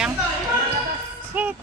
Sayang. Shit.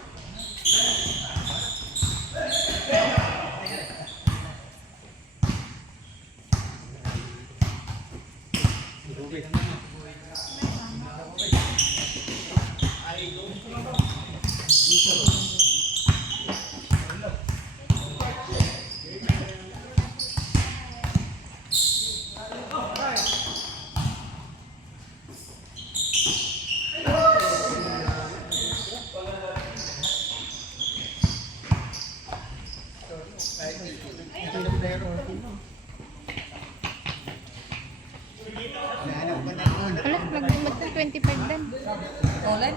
Ala, nag-limot na 25 din. Ulan?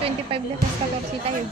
25 na tas kalorsi tayo.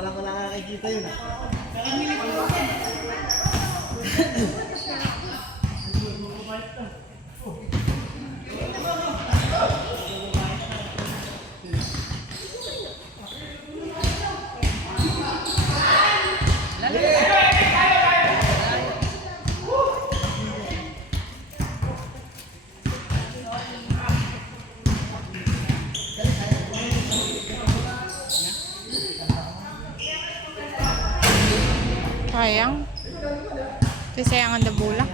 Parang wala nakakikita yun. Sayang. Sayang ang dabula.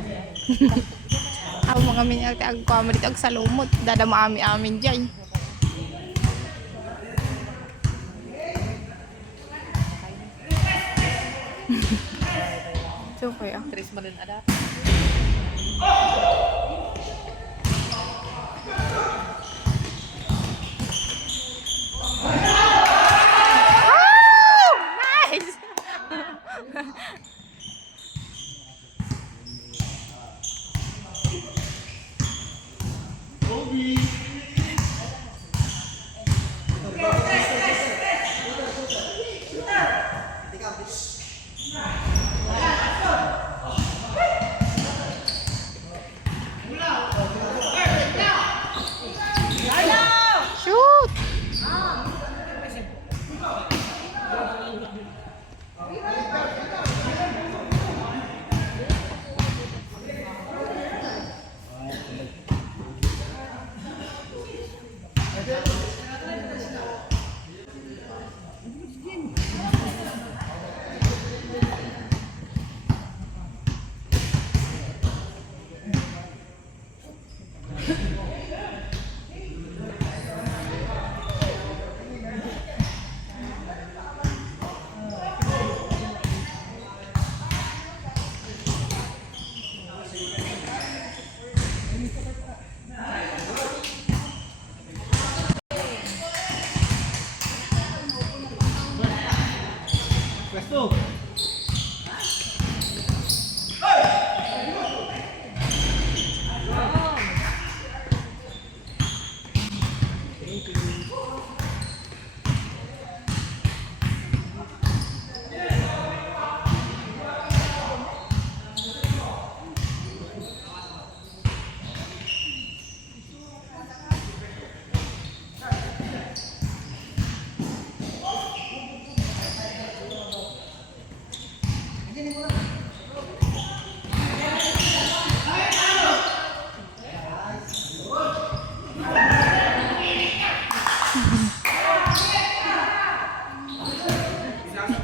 Ako mga minalti agkamalit ag salumot. Dadama amin dyan. So kaya. Tres mo rin ada.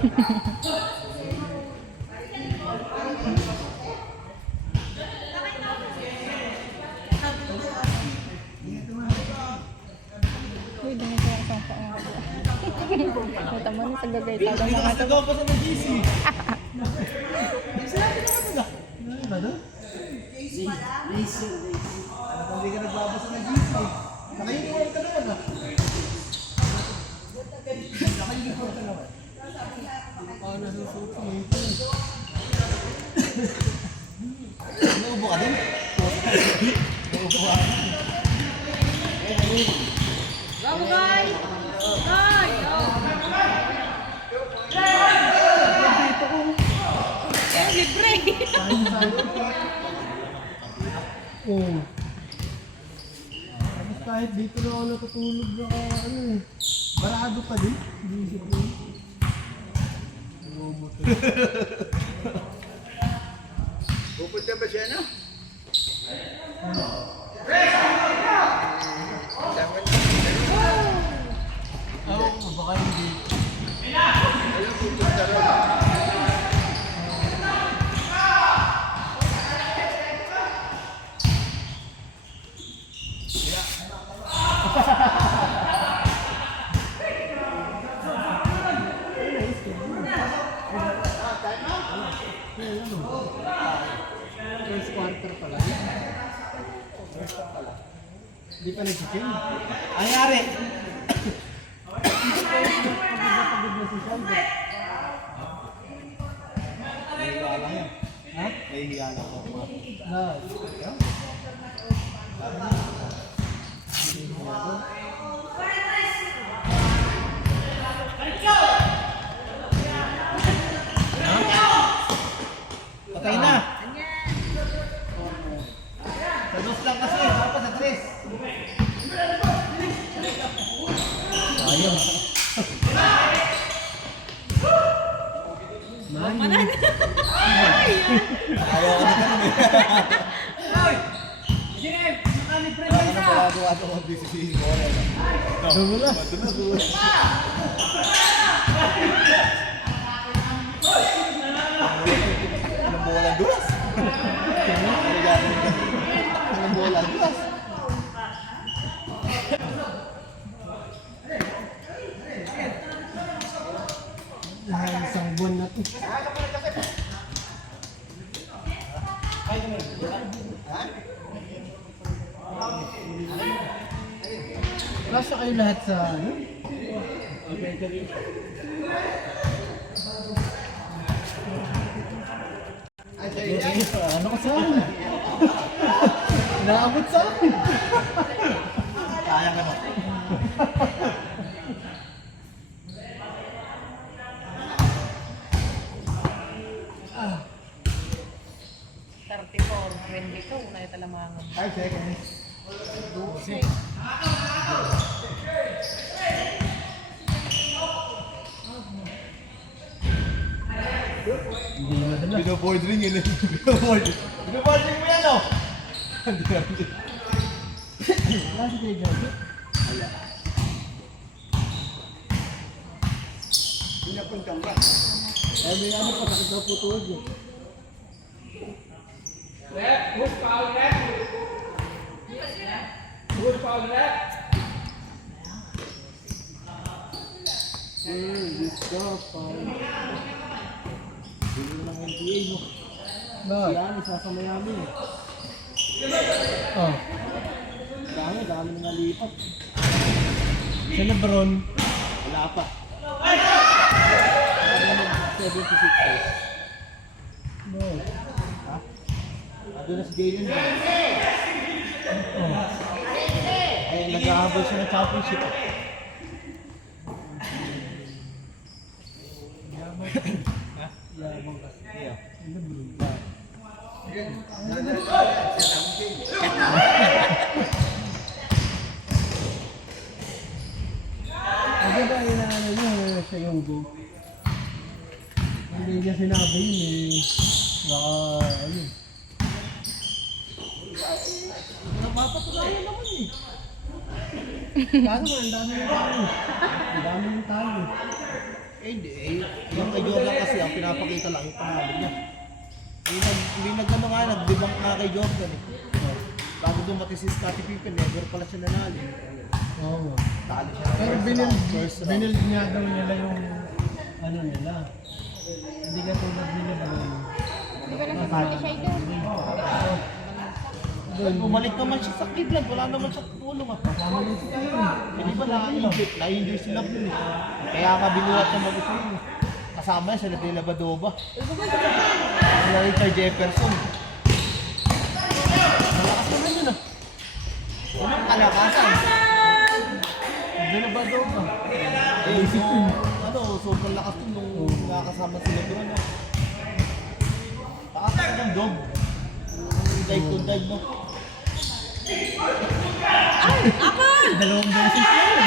Uy, dami ko ang isang paa. Mataman sa gagay Hindi tayo ka mga mas to. nagawa pa sa mag-GC. Sinabi naman nila. Ano ba doon? Ano kung hindi ka nagbabasa ng GC? Nakayuniform ka naman ah. Nakayuniform ka naman. Ano nasusuot mo ito? Naubo ka din? Naubo ka din? Bravo, guys! Guys! Libre! Oo. Tapos kahit dito na ako natutulog na ano eh. Barado pa din. Hindi isip ko. Pupunta ba siya, no? Oo, baka hindi. Ayun, pupunta ron. First quarter pala. Hindi pa nag-chicken. Anyari! Pagod na si Salvo. Nahihiya lang yan. Ha? Nahihiya lang ako. Na. Patay na! Sa dos lang kasi, tapos sa tres. Sayang. Manan. Ayaw ka na ganun eh. Ayaw ka na palado-ado ang BCC ko. Dumulas. Ilang bola ang dulas. Ilang bola ang dulas. Isang buwan na to. Nasa kayo lahat sa ano? Ano ka sa akin? Inaabot sa akin. Kaya ka na. Una ito lamang. 5 seconds. Hindi na madala. Binoboard ring yun eh. Binoboard ring mo yan oh! Hindi namin dyan. Wala si Kuya Jojo. Pinapuntang ba? Eh, may ano pa, sakit daw po tuwag eh. Hindi mo ng NBA mo. Bakit? Yan, isa sa Miami eh. Oh. Dami na nalipat. Si Lebron. Wala pa. 76 days. No. Ha? Ado na si Jalen Brown. Oh. Ay, nag-ahabol siya ng championship. Yabang kasi. Yeah. Lebron. Ano ba inaano niya sa yung go? Hindi niya sinabi yun eh. Baka ano. Napapatulayan naman eh. Kaso nga, ang dami ng talo. Ang dami ng talo. hindi. Yung kay Jordan kasi, ang pinapakita lang yung panalo niya. Hindi nag-ano nga, nag-debunk nga kay Jordan eh. Bago dumating si Scottie Pippen, never pala siya nanalo. Oo. Talo siya. Pero binild niya daw nila yung ano nila. Hindi ka tulad nila ba? Hindi ko lang sasabi siya doon. Bumalik naman siya sa Cleveland, wala naman siya tulong ah. Kasama nyo si Kayo. Hindi ba na-injure sila po eh. Kaya ka binuhat ng mag-isa yun eh. Kasama yan sila Dela Badova. Sila Richard Jefferson. Malakas naman yun ah. Anong kalakasan? Dela Badova. Eh, sobrang lakas yun nung nakakasama sila doon ah. Taas ka ng dog. Dive no? Dalawang beses yun.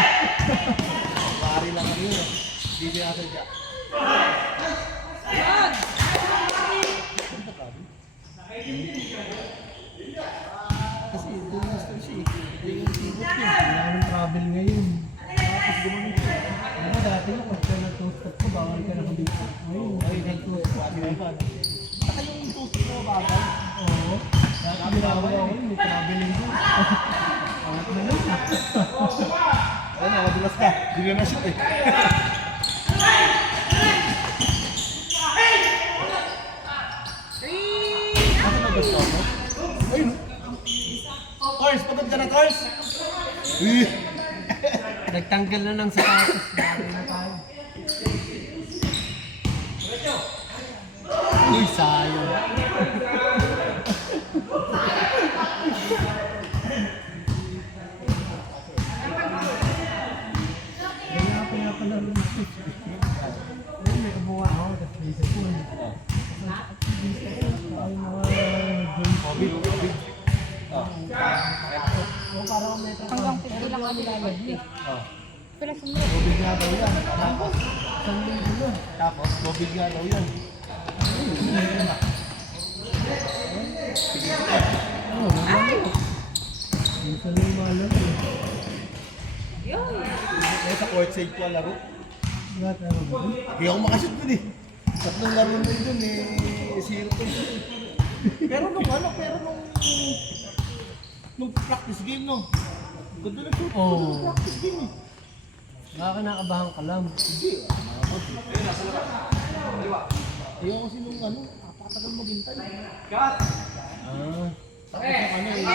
Pari lang ano yun. Hindi sinasadya. Kasi doon na siya eh. Hindi yung sibot niya. Wala nang travel ngayon. Tapos gumanon siya. Ano dati yung pagka nag-toasted ko, bawal ka na dito. Ngayon, Ay, nag-toasted. Saka yung toasted mo bagay. oo. Dati bawal ako, may traveling doon. Angat na lang. Ano, madulas ka. Hindi ka na shoot eh. Ano na gusto mo? Ayun. Cars, pagod ka na Cars. Nagtanggal na ng sapatos. Dati na tayo. Uy, sayang. Kaya pinapalaro ng switch. Ayun, may umuha ako, tapos may sipon. Ay, mga joint. Covid. Oh. O, parang may Hanggang 50 lang kami lalagay. Oh. Pero sumunod. Covid nga daw yan. Tapos, isang linggo na. tapos, Covid nga daw yan. Oo, naman. Minsan lang malaro eh. Eh, sa courtside ko ang laro. Lahat ano ba? Hindi ako makashoot dun eh. Tatlong laro na dun eh. 0-2. Pero nung practice game no. Ganda na shoot. Oo. Practice game eh. Nakakabahan ka lang. Hindi. Ayaw kasi nung napakatagal maghintay. Ah. Tapos yung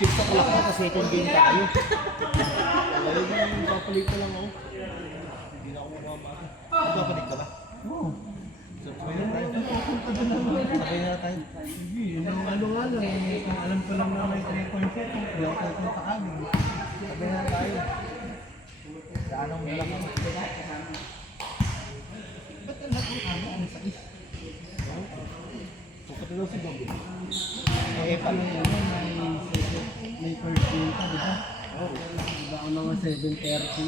6 o'clock na kasi second game tayo. Kaya yung papalit ka lang ako. Hindi na ako mamamasa. Magpapalit ka ba? Oo. Sabay na tayo. Sabay na tayo. Sige, yun ang ano nga lang. Kung alam ko lang na may 3 point shot, hindi ako pupunta kagad. Sabay na tayo. Anong lang ako. Ba't ang lahat ng ano sa is? Pupati daw si Bobby. Eh, pala yun. May first game ka, di ba? Oo. Diba ako naman 7:30.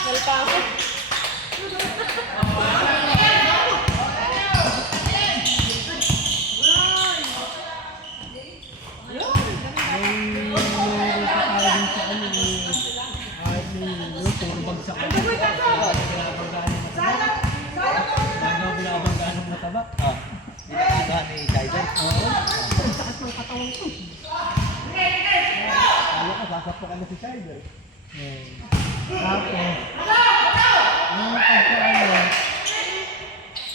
Salpa ako. Ah, kita ni Kaiser. Oo. Alam ko, sasapakan na si Kaiser. Tapos,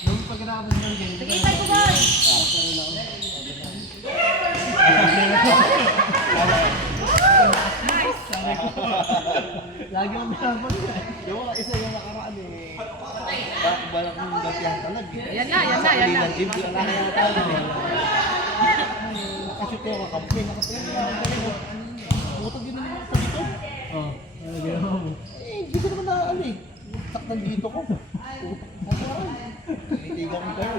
nung pagkatapos ng game, Sige, tayo ko boy! lagi ang dapat yan. Yung isa yung nakaraan eh. Balang yung gatihan talag eh. Yan na, yan na, yan na. Gym ko lang yata. Nakashoot ko yung kakampi. Nakashoot ko yung kakampi. Butog yun naman sa dito. Oh, ano ginawa mo? Eh, hindi ko naman naano eh. Saktan dito ko. Titigan ko kayo.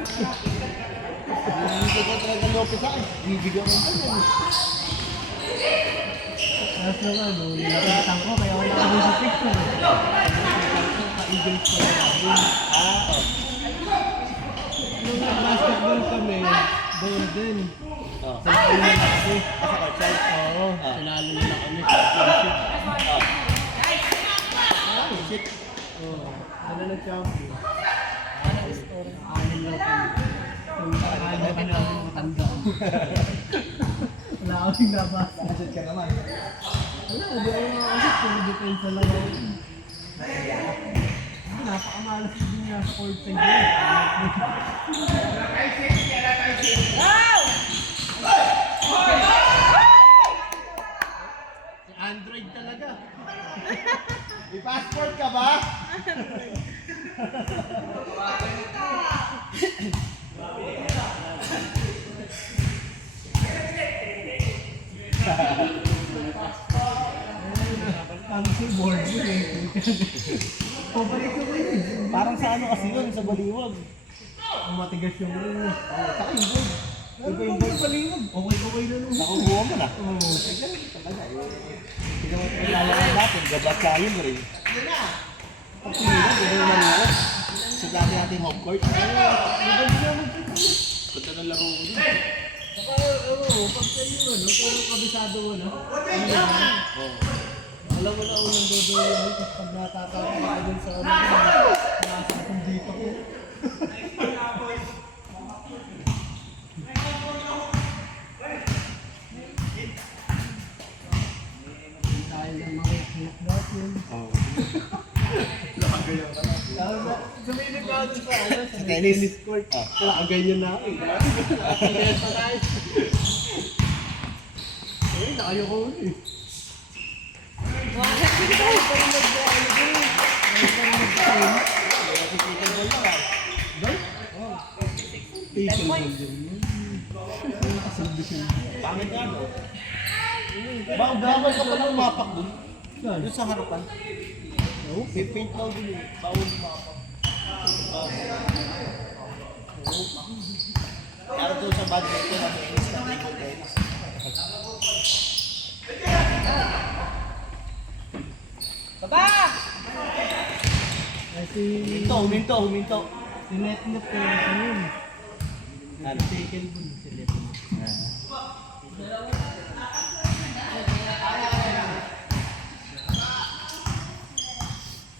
Hindi ko talaga Lopez sa akin. Bibigyan ko kayo. Tapos nung ano, nilapitan ko, kaya wala kami sa picture. Ka-Eagles ko lang ako. Nung basketball kami, golden. Oh. Sa nila kasi. Sa courtside. Oo, sinalo nila kami sa championship. champion. Anin lang kami. Kung kakain na namin matandaan. Wala kaming nabasa. Nakasad ka naman. Wala, di ako makakasip kung depensa lang ako. Napakamalas din nga sa court side yun. Si Android talaga. May passport ka ba? Ang si board mo eh. Pabalik ko yun. Parang sa ano kasi yun, sa baliwag. Ang matigas yung ulo. Saka yung board. Iba yung board baliwag. Okay na nun. Nakukuha mo na. Oo. Hindi naman pinalaman natin, gabat tayo mo rin. Pag pinila, gano'n maluwas. Sa dati natin home court. Punta ng laro ko dun. Saka, pag kayo pero kabisado mo na. Alam mo na unang dodo yun, tapos pag natatawag ka dun sa nasa kung dito ko. Dahil ng mga natin. Sumilip ka dun sa sa tennis court. Ah. Nakaganyan na ako eh. Nakaganyan pa tayo. Eh, nakayoko ulit eh. Pangit nga no? Baka gawal ka pa ng mapak dun. Dun sa harapan. May paint daw dun eh. Bawal mapak. Kaya doon sa badminton, ang inis na table tennis. Baba! Kasi Huminto. si Netnet ko yun. Ano? Second ball si Netnet.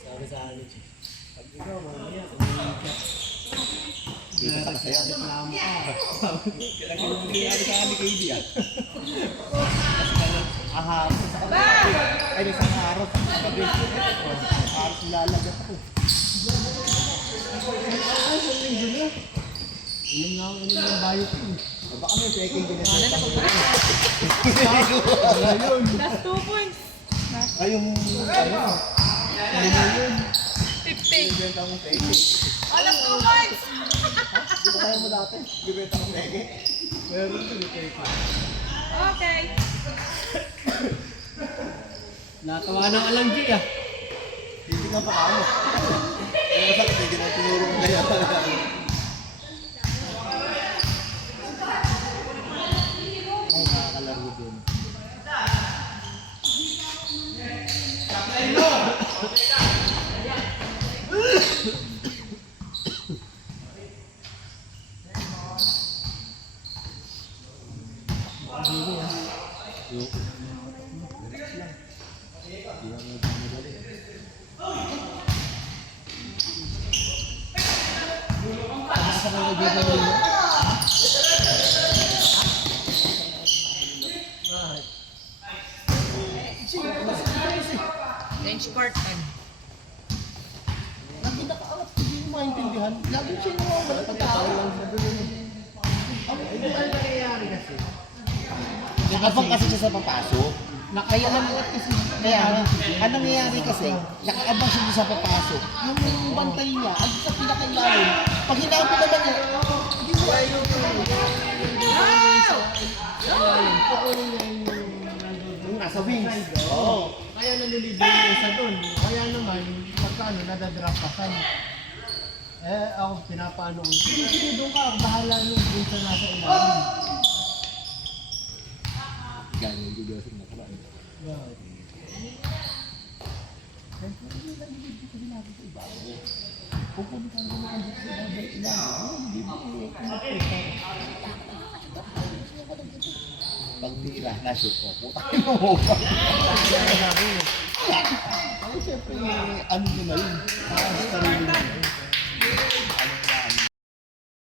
Sabi sa akin siya. Pag ikaw, mamaya, tumingin ka. Hindi ka nakasaya. Reklamo ka. Kailangan ko nangyayari sa akin ni KD ah. Ahapon sa kanila. Ay, isang araw sa kagabi. Araw lalagat ako. Ay, sa linggo na. Inom nga ako ng bayot ko. Baka may peking ginagawa. Ayun. Last 2 points. Ay, yung ano. Ayun. 50. Bibenta mo peking. Oh, last 2 points! Di ba kaya mo dati? Bibenta mo peking. Meron din ito ito. Okay. Natawa ng alanggi ah. Hindi ka pa kamo. Kaya masakit, hindi na tinuro mo kaya. Ay, nakakalaro din. Bench court time. Lagi nakaangat, hindi mo maintindihan. Lagi siya nawawala pag tao. Ano ba nangyayari kasi? Nakabang kasi siya sa papasok. Nakayalangat kasi. Kaya, anong nangyayari kasi, nakaabang siya sa papasok. Yung bantay niya, ang sa pinakailalim. Pag hinapin naman niya, hindi mo ayaw Kukunin niya yung nasa wings. Oo. Kaya nalilibre yung isa doon. Kaya naman, pagkano, nadadrapasan. Eh, ako pinapaano ko. Sige, doon ka, bahala nun doon sa nasa ilalim. Ganyan yung Diyos na kalaan. Yeah. Pupunta ko naman dito sa ilalim. Hindi mo pag tira, na-shoot ko. Putang mo. Kaya sabi mo, Ako siya, siyempre, ano nyo na yun. Sarili nyo na yun.